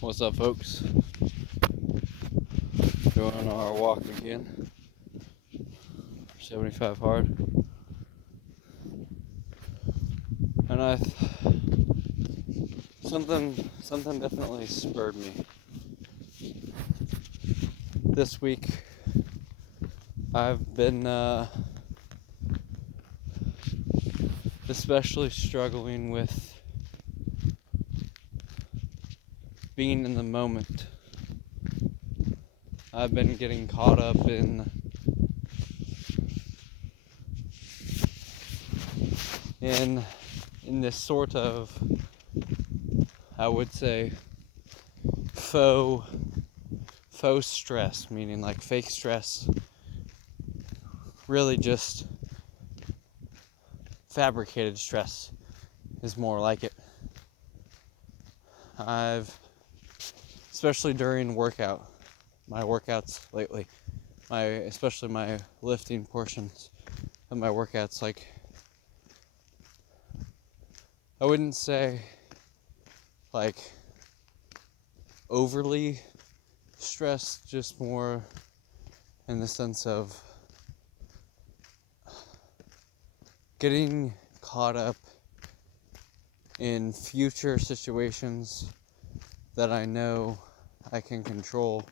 What's up, folks? Doing our walk again. 75 hard. And something definitely spurred me. This week I've been especially struggling with being in the moment. I've been getting caught up in this sort of, I would say, faux stress, meaning like fake stress, really just fabricated stress is more like it. Especially during my workouts lately, especially my lifting portions of my workouts, like, I wouldn't say like overly stressed, just more in the sense of getting caught up in future situations that I know I can control.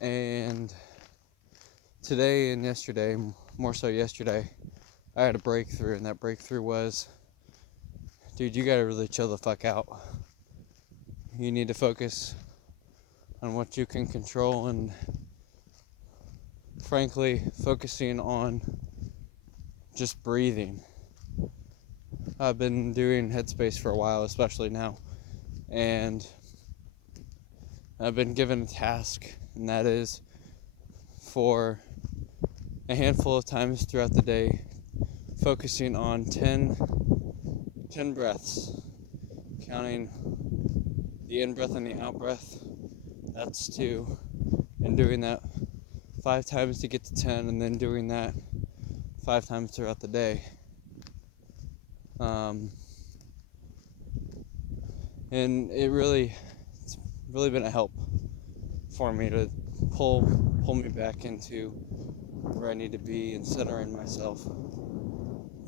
And today and yesterday, more so yesterday, I had a breakthrough, and that breakthrough was, dude, you gotta really chill the fuck out. You need to focus on what you can control, and frankly, focusing on just breathing. I've been doing Headspace for a while, especially now, and I've been given a task, and that is for a handful of times throughout the day, focusing on 10 breaths, counting the in-breath and the out-breath. That's 2, and doing that 5 times to get to 10, and then doing that 5 times throughout the day. And it's really been a help for me to pull me back into where I need to be and centering myself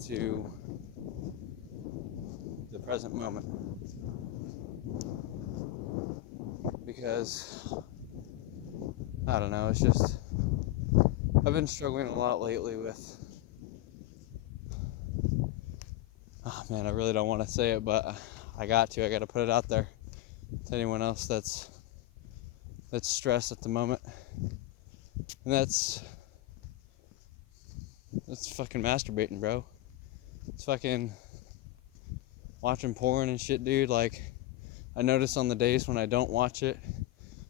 to the present moment. Because, I don't know, it's just, I've been struggling a lot lately with, oh man, I really don't want to say it, but I got to put it out there to anyone else that's stressed at the moment. And that's fucking masturbating, bro. It's fucking watching porn and shit, dude. Like, I notice on the days when I don't watch it,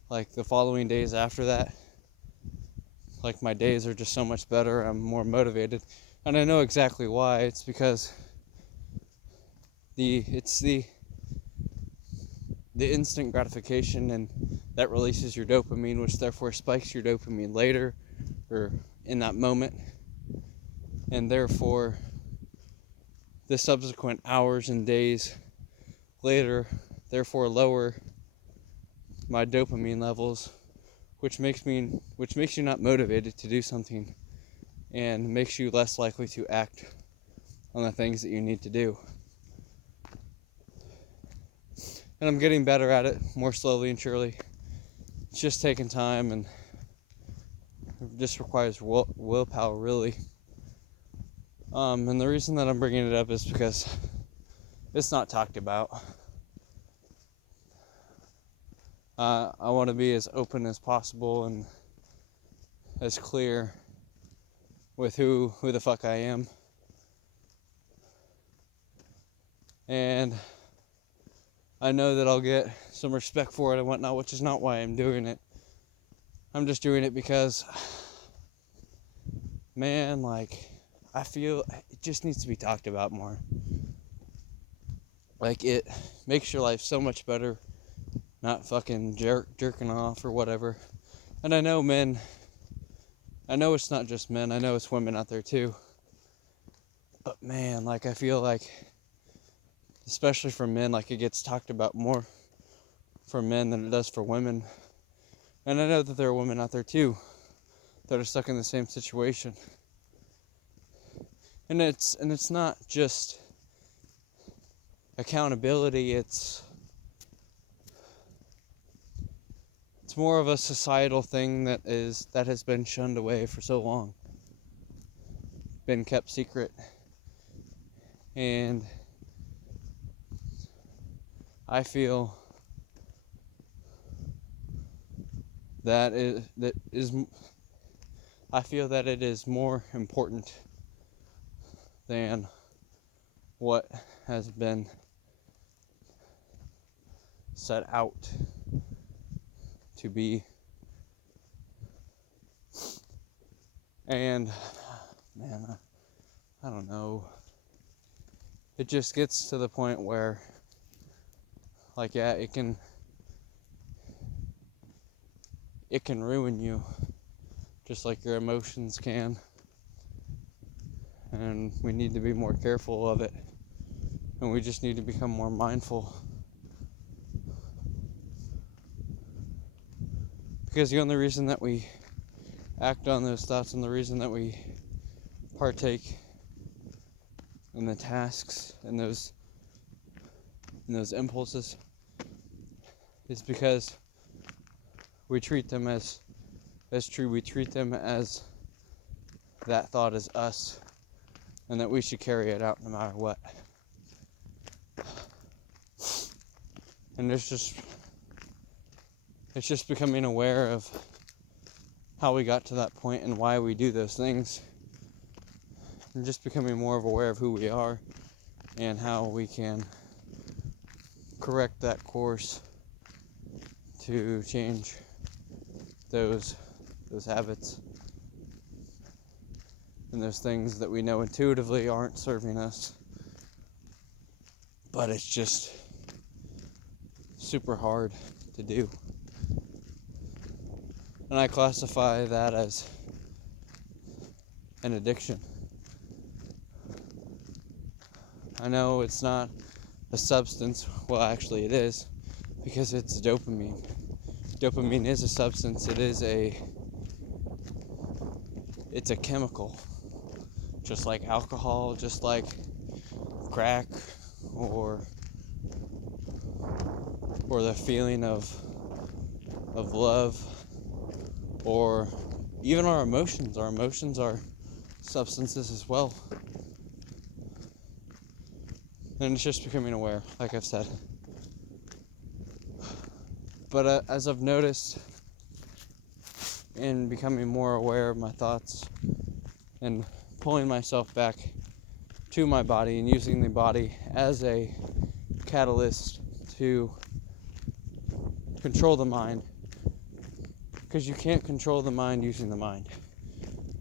like the following days after that, like my days are just so much better. I'm more motivated, and I know exactly why. It's because it's the instant gratification, and that releases your dopamine, which therefore spikes your dopamine later, or in that moment, and therefore the subsequent hours and days later therefore lower my dopamine levels, which makes you not motivated to do something, and makes you less likely to act on the things that you need to do. And I'm getting better at it, more slowly and surely. It's just taking time, and it just requires willpower, really. And the reason that I'm bringing it up is because it's not talked about. I want to be as open as possible and as clear with who the fuck I am. And I know that I'll get some respect for it and whatnot, which is not why I'm doing it. I'm just doing it because, man, like, I feel it just needs to be talked about more. Like, it makes your life so much better, not fucking jerking off or whatever. And I know it's not just men, I know it's women out there too. But man, like, I feel like especially for men, like it gets talked about more for men than it does for women. And I know that there are women out there too that are stuck in the same situation. And it's not just accountability, it's more of a societal thing that has been shunned away for so long, been kept secret. And I feel that it is more important than what has been set out to be. And man, I don't know. It just gets to the point where, like, yeah, it can ruin you, just like your emotions can. And we need to be more careful of it. And we just need to become more mindful. Because the only reason that we act on those thoughts and the reason that we partake in the tasks and those impulses is because we treat them as true. We treat them as that thought is us, and that we should carry it out no matter what. And it's just becoming aware of how we got to that point and why we do those things. And just becoming more aware of who we are and how we can correct that course to change those habits and those things that we know intuitively aren't serving us. But it's just super hard to do. And I classify that as an addiction. I know it's not a substance. Well, actually it is, because it's dopamine. Dopamine is a substance. It's a chemical. Just like alcohol, just like crack, or the feeling of love, or even our emotions. Our emotions are substances as well. And it's just becoming aware, like I've said. But as I've noticed in becoming more aware of my thoughts and pulling myself back to my body and using the body as a catalyst to control the mind, because you can't control the mind using the mind.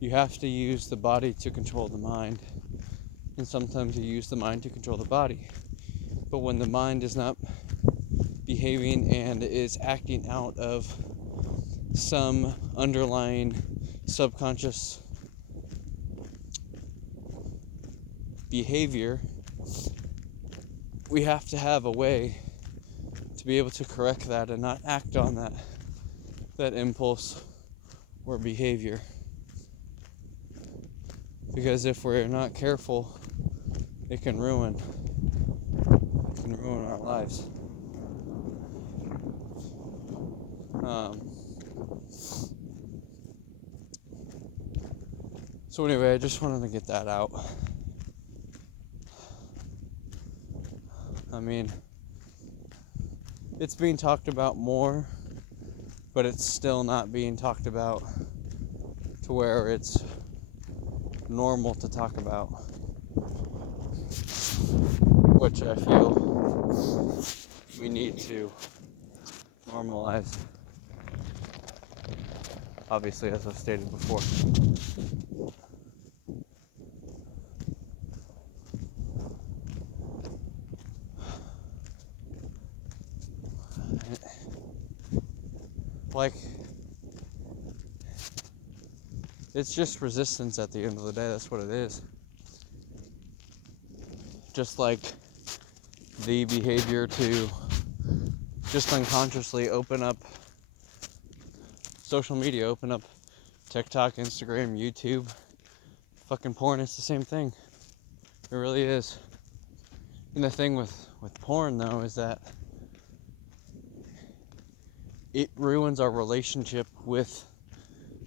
You have to use the body to control the mind, and sometimes you use the mind to control the body. But when the mind is not behaving and is acting out of some underlying subconscious behavior, we have to have a way to be able to correct that and not act on that impulse or behavior. Because if we're not careful, it can ruin our lives. So anyway, I just wanted to get that out. I mean, it's being talked about more, but it's still not being talked about to where it's normal to talk about, which I feel we need to normalize, obviously, as I've stated before. Like, it's just resistance at the end of the day. That's what it is. Just like the behavior to just unconsciously open up social media, open up TikTok, Instagram, YouTube, fucking porn. It's the same thing. It really is. And the thing with porn, though, is that it ruins our relationship with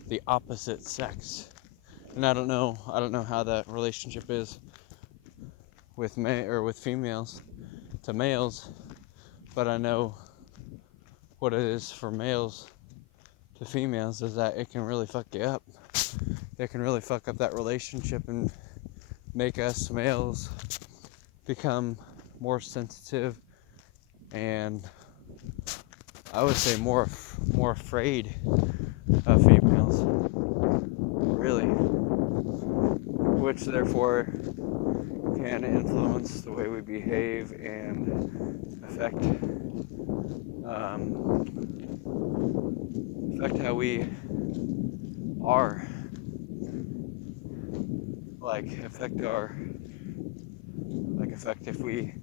the opposite sex. And I don't know how that relationship is with females to males, but I know what it is for males to females is that it can really fuck you up. It can really fuck up that relationship and make us males become more sensitive and I would say more afraid of females, really, which therefore can influence the way we behave and affect how we are, affect if we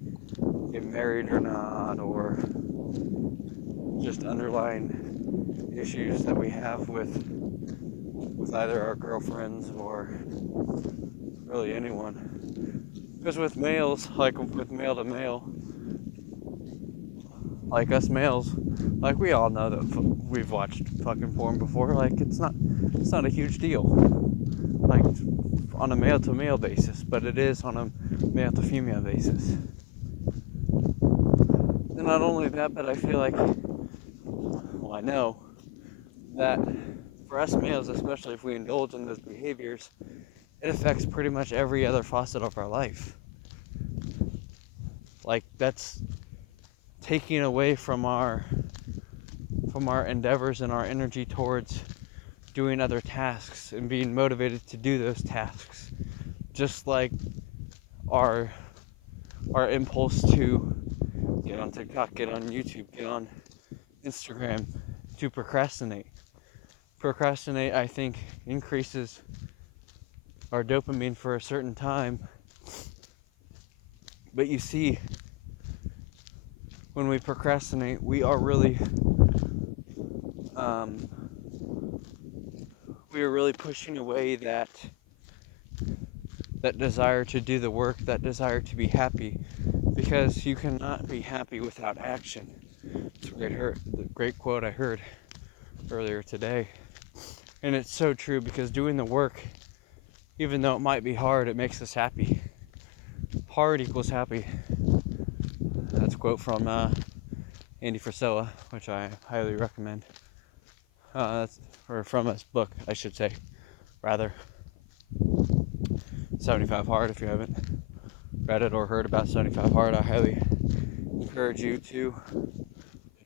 get married or not, or just underlying issues that we have with either our girlfriends or really anyone. Because with males, like with male to male, like us males, like we all know that we've watched fucking porn before. Like it's not a huge deal, like on a male to male basis, but it is on a male to female basis. And not only that, but I feel like, well, I know that for us males, especially if we indulge in those behaviors, it affects pretty much every other facet of our life. Like that's taking away from our endeavors and our energy towards doing other tasks and being motivated to do those tasks. Just like our impulse to get on TikTok, get on YouTube, get on Instagram, to procrastinate. Procrastinate, I think, increases our dopamine for a certain time. But you see, when we procrastinate, we are really pushing away that desire to do the work, that desire to be happy, because you cannot be happy without action. It's a great quote I heard earlier today, and it's so true, because doing the work, even though it might be hard, it makes us happy. Hard equals happy. That's a quote from Andy Frisella, which I highly recommend. From his book, I should say, rather. 75 Hard. If you haven't read it or heard about 75 Hard, I highly encourage you to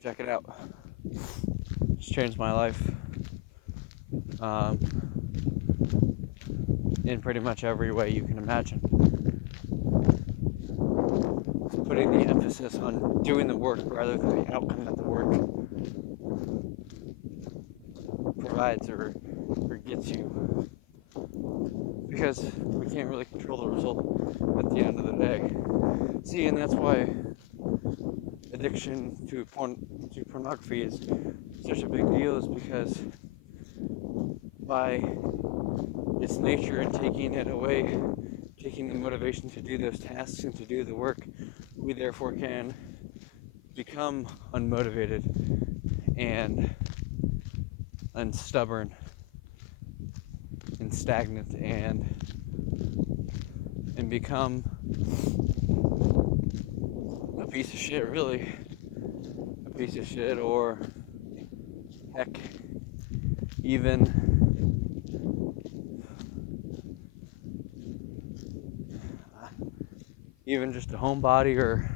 check it out. It's changed my life in pretty much every way you can imagine. Putting the emphasis on doing the work rather than the outcome that the work provides or gets you, because we can't really control the result at the end of the day. See, and that's why addiction to pornography is such a big deal, is because by its nature and taking it away, taking the motivation to do those tasks and to do the work, we therefore can become unmotivated and stubborn and stagnant and become a piece of shit, really. A piece of shit, or heck, even just a homebody, or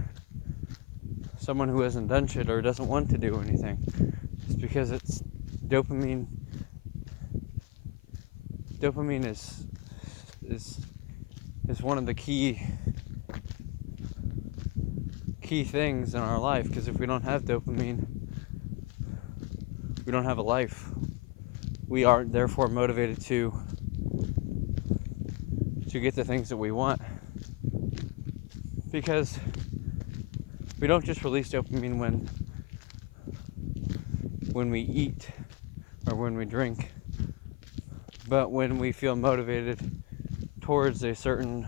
someone who hasn't done shit or doesn't want to do anything. It's because it's dopamine. Dopamine is one of the key things in our life, because if we don't have dopamine, we don't have a life. We aren't therefore motivated to get the things that we want, because we don't just release dopamine when we eat or when we drink, but when we feel motivated towards a certain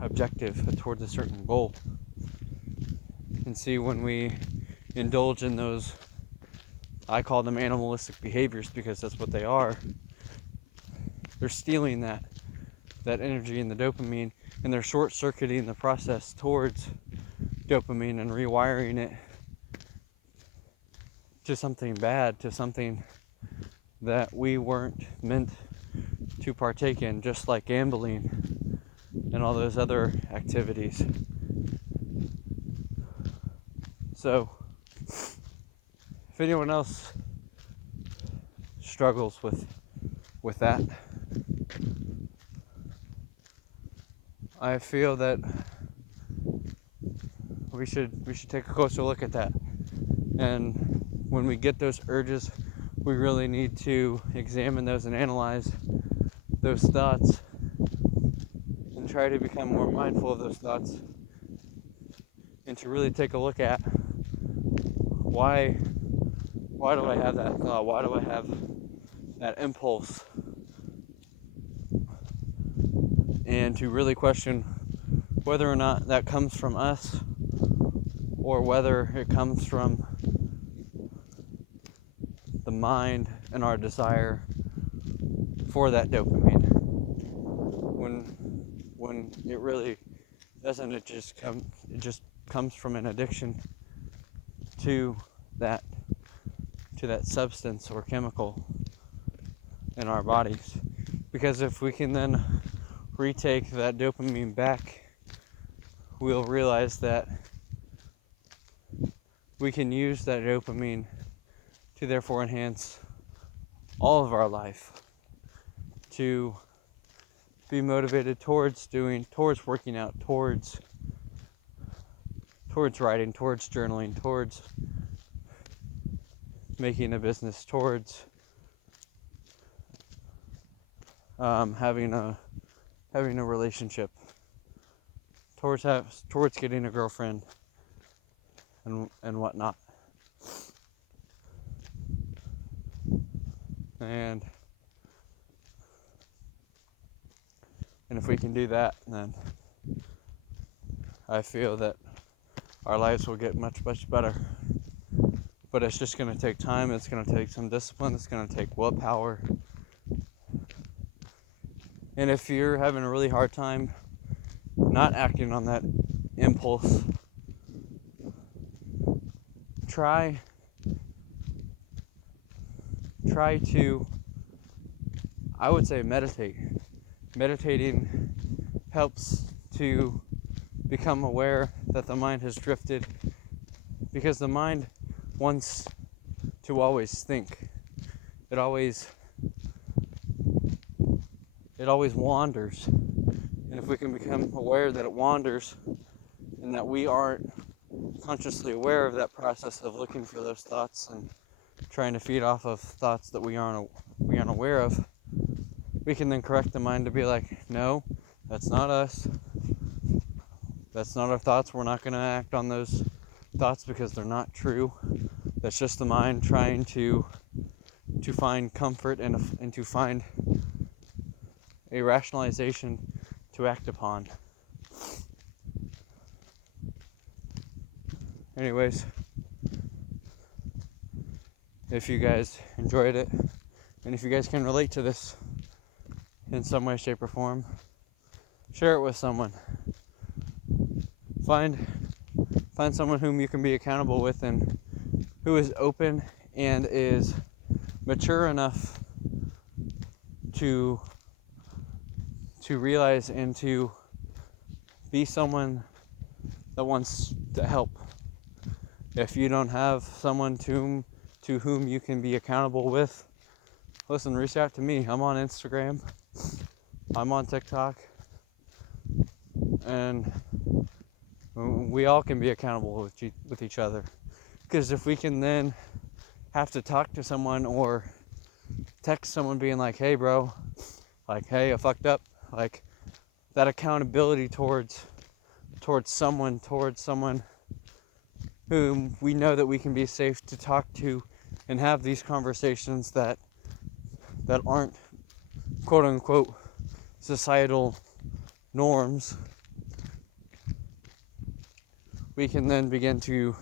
objective, towards a certain goal. And see, when we indulge in those, I call them animalistic behaviors because that's what they are, they're stealing that energy and the dopamine, and they're short-circuiting the process towards dopamine and rewiring it to something bad, to something that we weren't meant to partake in, just like gambling and all those other activities. So, if anyone else struggles with that, I feel that we should take a closer look at that. And when we get those urges, we really need to examine those and analyze those thoughts and try to become more mindful of those thoughts, and to really take a look at why do I have that thought? Why do I have that impulse? And to really question whether or not that comes from us or whether it comes from the mind and our desire for that dopamine. When it really doesn't, it just comes from an addiction to that substance or chemical in our bodies. Because if we can then retake that dopamine back, we'll realize that we can use that dopamine to therefore enhance all of our life, to be motivated towards working out, towards writing, towards journaling, towards making a business, towards having a relationship, towards getting a girlfriend and whatnot. And if we can do that, then I feel that our lives will get much, much better. But it's just going to take time. It's going to take some discipline. It's going to take willpower. And if you're having a really hard time not acting on that impulse, try to, I would say, meditate. Meditating helps to become aware that the mind has drifted, because the mind wants to always think. It always wanders. And if we can become aware that it wanders and that we aren't consciously aware of that process of looking for those thoughts and trying to feed off of thoughts that we aren't aware of, we can then correct the mind to be like, no, that's not us. That's not our thoughts. We're not going to act on those thoughts because they're not true. That's just the mind trying to find comfort and to find a rationalization to act upon. Anyways, if you guys enjoyed it, and if you guys can relate to this in some way, shape, or form, share it with someone. Find someone whom you can be accountable with and who is open and is mature enough to realize and to be someone that wants to help. If you don't have someone to whom you can be accountable with, listen, reach out to me. I'm on Instagram. I'm on TikTok. And we all can be accountable with each other. Because if we can then have to talk to someone or text someone being like, hey bro, like, hey, I fucked up, like, that accountability towards someone whom we know that we can be safe to talk to and have these conversations that aren't quote unquote societal norms, we can then begin to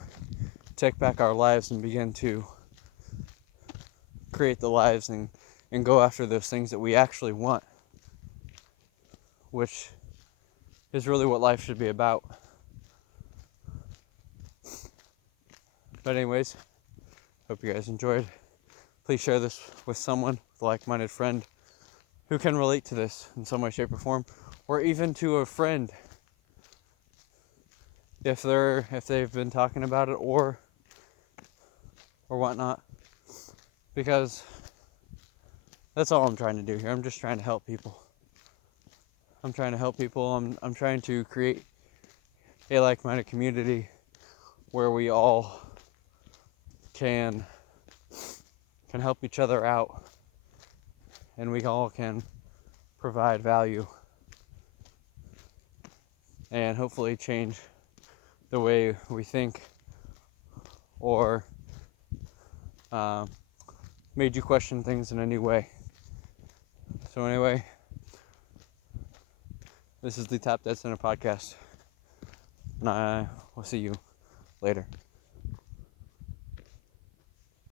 take back our lives and begin to create the lives and go after those things that we actually want, which is really what life should be about. But anyways, hope you guys enjoyed. Please share this with someone, with a like-minded friend who can relate to this in some way, shape, or form, or even to a friend if they've been talking about it or whatnot, because that's all I'm trying to do here. I'm just trying to help people. I'm trying to create a like-minded community where we all can help each other out, and we all can provide value and hopefully change the way we think, or made you question things in any way. So anyway, this is the TopDeadcenter podcast, and I will see you later.